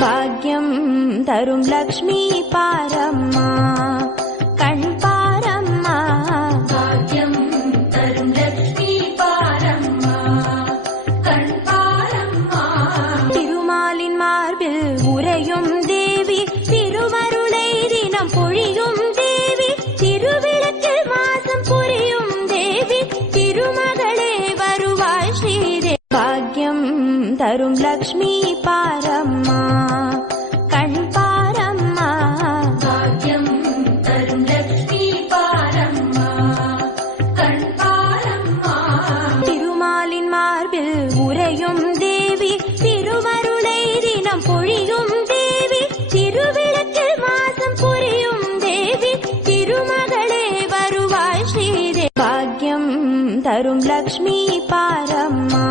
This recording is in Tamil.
பாக்யம் தரும் லக்ஷ்மி பாரம்மா கண் பாரம்மா பாக்யம் தரும் லக்ஷ்மி பாரம்மா கண் பாரம்மா திருமாலின் மார்பில் உறையும் தேவி திருவருளை தினம் பொழியும் தேவி திருவிளக்கில் மாசம் புரியும் தேவி திருமகளே வருவாய் ஸ்ரீதேவி பாக்யம் தரும் லக்ஷ்மி பாரம்மா கண் பாரம்மா பாக்யம் தரும் லக்ஷ்மி பாரம்மா கண் பாரம்மா திருமாலின் மார்பில் உறையும் தேவி திருவருளை தினம் பொழியும் தேவி திருவிளக்கில் மாசம் புரியும் தேவி திருமகளே வருவாய் ஸ்ரீதேவி பாக்யம் தரும் லக்ஷ்மி பாரம்மா